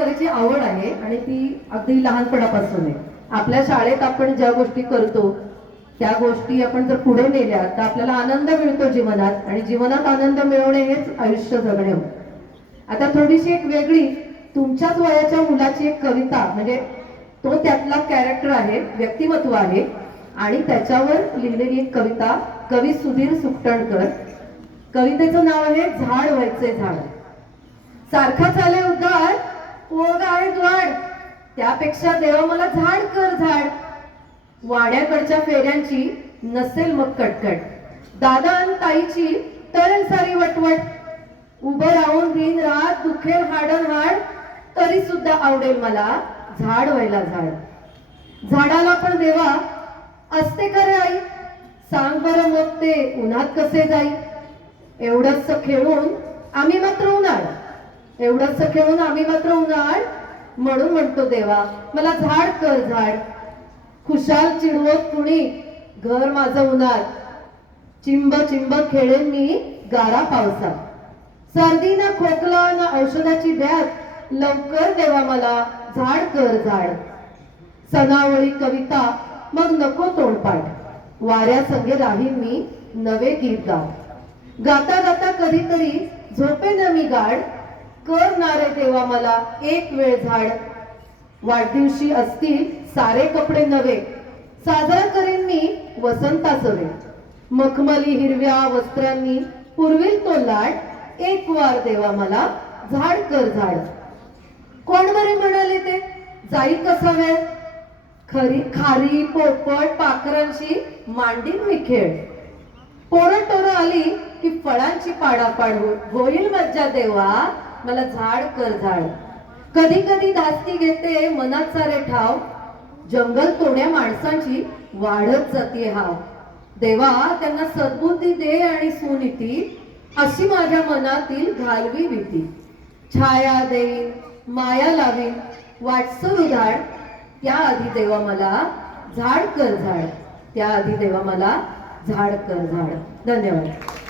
करायची आवड आहे आणि ती अगदी लहानपणापासून आहे. आपल्या शाळेत आपण ज्या गोष्टी करतो त्या गोष्टी आपण जर पुढे नेल्या तर आपल्याला आनंद मिळतो जीवनात, आणि जीवनात आनंद मिळवणे हेच आयुष्य जगणे होय. आता थोडीशी एक वेगळी तुमच्याच वयाच्या मुलाची एक कविता, म्हणजे तो त्यातला कॅरेक्टर आहे, व्यक्तिमत्व आहे, आणि त्याच्यावर लिहिलेली एक कविता, कवी सुधीर सुकटणकर. कवितेचं नाव आहे झाड व्हायचे झाड. सारखा चाले उद्धार, ओघ आहे द्वाड, त्यापेक्षा देवा मला झाड कर झाड. वाड्याकडच्या फेऱ्यांची नसेल मग कटकट, दादा आणि ताईची टळेल सारी वटवट. उभं राहून दिन रात दुखेल हाडन हाड, तरी सुद्धा आवडेल मला झाड व्हायला झाड. झाडाला पण देवा असते खरे आई, सांग बरं मग ते उन्हात कसे जाई. एवढंच खेळून आम्ही मात्र उन्हाळ, एवढंच खेळून आम्ही मात्र उन्हाळ, म्हणून म्हणतो देवा मला झाड कर झाड. खुशाल चिडवत कुणी घर माझं उन्हात, चिंब चिंब खेळेन मी गारा पावसात. सर्दी ना खोकला ना औषधाची ब्यात, लवकर देवा मला झाड कर झाड. सनावळी कविता मग नको तोंडपाठ, वाऱ्या संगे राहीन मी नवे गीत गाव. गाता गाता कधीतरी झोपेन मी गाड, करणारे देवा मला एक वेळ झाड. वाढदिवशी असतील सारे कपडे नवे, साजरा करेन मी वसंताचं वेळ. मखमली हिरव्या वस्त्रांनी पुरविल तो लाड, एक वार देवा मला झाड कर झाड. कोण बरे म्हणाले ते जाईल कसा वेळ, खरी खारी पोपट पाखरांशी मांडीन मी खेळ. पोरं टोरं आली की फळांची पाडापाड होईल मज्जा देवा मला झाड कर झाड. कधी कधी धास्ती घेते मनात सारे ठाव, जंगल तोड्या माणसांची वाढत जाते हाव. देवा त्यांना सद्बुद्धी दे आणि सुनीती, अशी माझ्या मनातील घालवी भीती. छाया देईन माया लावीन वाटसर उधाड, त्याआधी देवा मला झाड कर झाड, त्याआधी देवा मला झाड कर झाड. धन्यवाद.